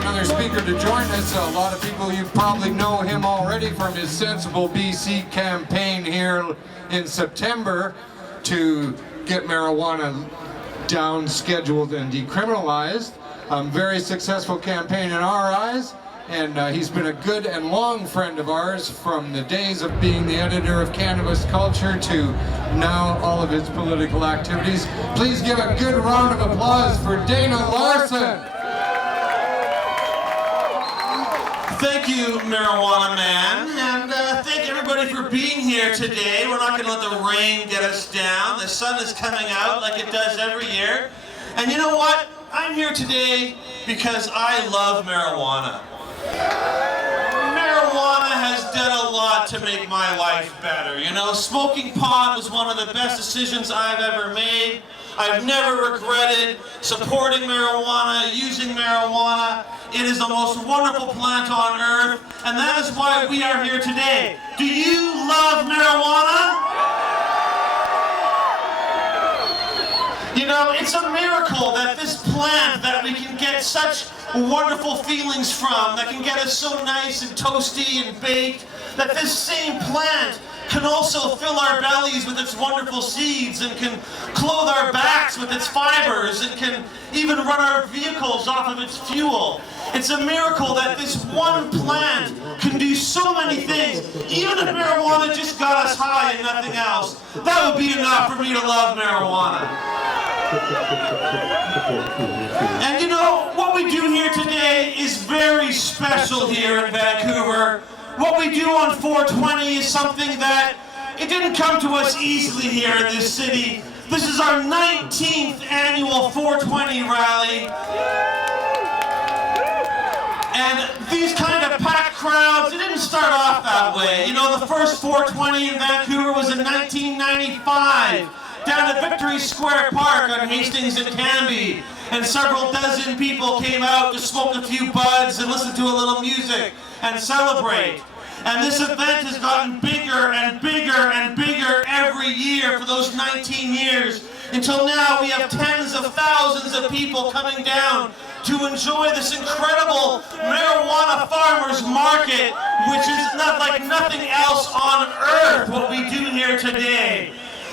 another speaker to join us. A lot of people, you probably know him already from his Sensible BC campaign here in September to get marijuana down, scheduled, and decriminalized. Very successful campaign in our eyes, and he's been a good and long friend of ours from the days of being the editor of Cannabis Culture to now all of his political activities. Please give a good round of applause for Dana Larsen. Thank you, Marijuana Man, and thank everybody for being here today. We're not going to let the rain get us down. The sun is coming out like it does every year. And you know what? I'm here today because I love marijuana. Marijuana has done a lot to make my life better. You know, smoking pot was one of the best decisions I've ever made. I've never regretted supporting marijuana, using marijuana. It is the most wonderful plant on earth, and that is why we are here today. Do you love marijuana? You know, it's a miracle that this plant that we can get such wonderful feelings from, that can get us so nice and toasty and baked, that this same plant can also fill our bellies with its wonderful seeds and can clothe our backs with its fibers and can even run our vehicles off of its fuel. It's a miracle that this one plant can do so many things. Even if marijuana just got us high and nothing else, that would be enough for me to love marijuana. And you know, what we do here today is very special here in Vancouver. What we do on 420 is something that it didn't come to us easily here in this city. This is our 19th annual 420 rally. And these kind of packed crowds, it didn't start off that way. You know, the first 420 in Vancouver was in 1995, down at Victory Square Park on Hastings and Cambie. And several dozen people came out to smoke a few buds and listen to a little music and celebrate. And this event has gotten bigger and bigger and bigger every year for those 19 years, until now we have tens of thousands of people coming down to enjoy this incredible marijuana farmers market, which is not like nothing else on earth, what we do here today.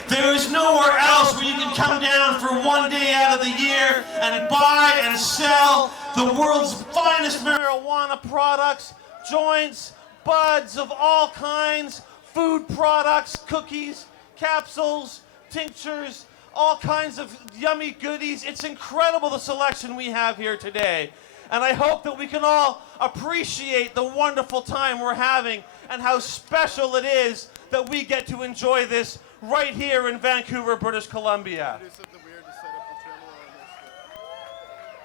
There is nowhere else where you can come down for one day out of the year and buy and sell the world's finest marijuana products, joints, buds of all kinds, food products, cookies, capsules, tinctures, all kinds of yummy goodies. It's incredible the selection we have here today. And I hope that we can all appreciate the wonderful time we're having and how special it is that we get to enjoy this right here in Vancouver, British Columbia.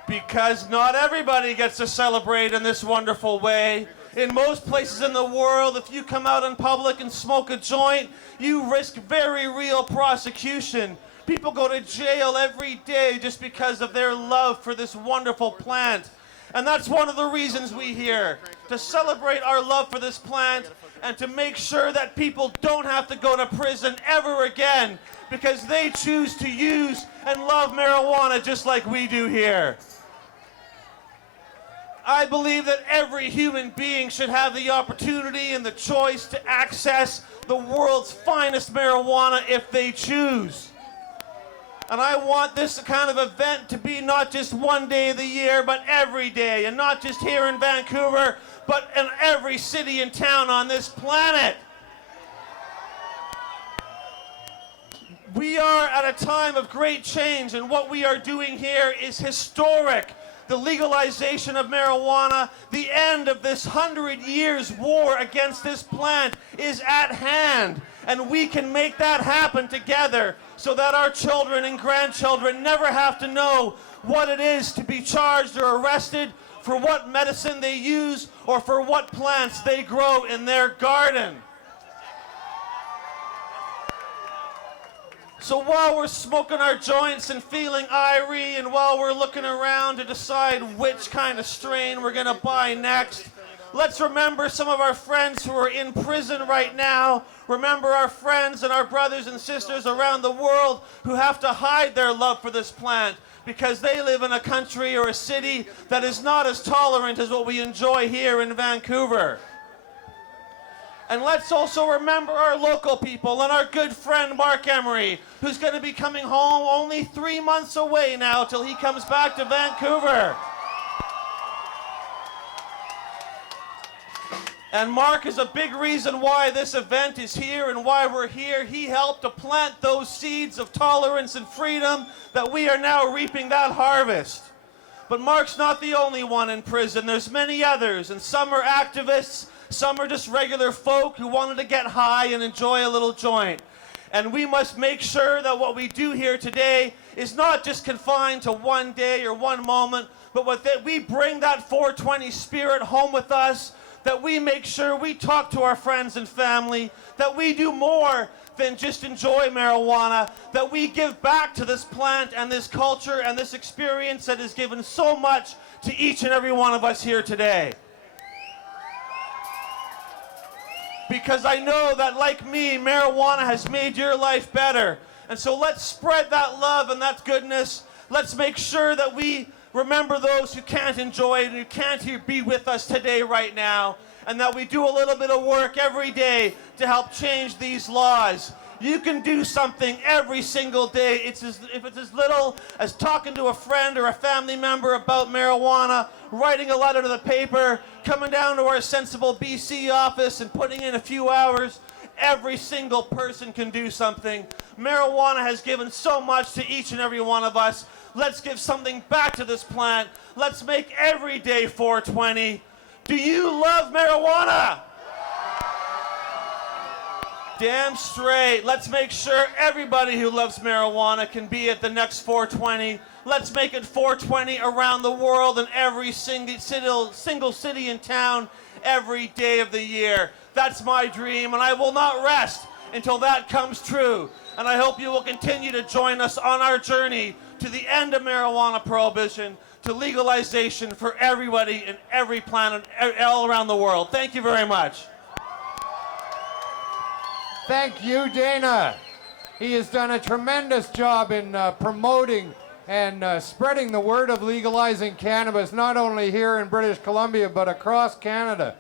Because not everybody gets to celebrate in this wonderful way. In most places in the world, if you come out in public and smoke a joint, you risk very real prosecution. People go to jail every day just because of their love for this wonderful plant. And that's one of the reasons we're here, to celebrate our love for this plant and to make sure that people don't have to go to prison ever again because they choose to use and love marijuana just like we do here. I believe that every human being should have the opportunity and the choice to access the world's finest marijuana if they choose. And I want this kind of event to be not just one day of the year, but every day. And not just here in Vancouver, but in every city and town on this planet. We are at a time of great change, and what we are doing here is historic. The legalization of marijuana, the end of this 100 years war against this plant is at hand. And we can make that happen together so that our children and grandchildren never have to know what it is to be charged or arrested for what medicine they use or for what plants they grow in their garden. So while we're smoking our joints and feeling irie, and while we're looking around to decide which kind of strain we're going to buy next, let's remember some of our friends who are in prison right now. Remember our friends and our brothers and sisters around the world who have to hide their love for this plant because they live in a country or a city that is not as tolerant as what we enjoy here in Vancouver. And let's also remember our local people and our good friend Mark Emery, who's going to be coming home only 3 months away now till he comes back to Vancouver. And Mark is a big reason why this event is here and why we're here. He helped to plant those seeds of tolerance and freedom that we are now reaping that harvest. But Mark's not the only one in prison. There's many others, and some are activists, some are just regular folk who wanted to get high and enjoy a little joint. And we must make sure that what we do here today is not just confined to one day or one moment, but that we bring that 420 spirit home with us, that we make sure we talk to our friends and family, that we do more than just enjoy marijuana, that we give back to this plant and this culture and this experience that has given so much to each and every one of us here today. Because I know that, like me, marijuana has made your life better. And so let's spread that love and that goodness. Let's make sure that we remember those who can't enjoy it and who can't be with us today right now, and that we do a little bit of work every day to help change these laws. You can do something every single day. If it's as little as talking to a friend or a family member about marijuana, writing a letter to the paper, coming down to our Sensible BC office and putting in a few hours. Every single person can do something. Marijuana has given so much to each and every one of us. Let's give something back to this plant. Let's make every day 420. Do you love marijuana? Damn straight. Let's make sure everybody who loves marijuana can be at the next 420. Let's make it 420 around the world in every single city and town every day of the year. That's my dream, and I will not rest until that comes true. And I hope you will continue to join us on our journey to the end of marijuana prohibition, to legalization for everybody in every planet all around the world. Thank you very much. Thank you, Dana. He has done a tremendous job in promoting and spreading the word of legalizing cannabis, not only here in British Columbia, but across Canada.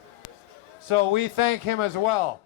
So we thank him as well.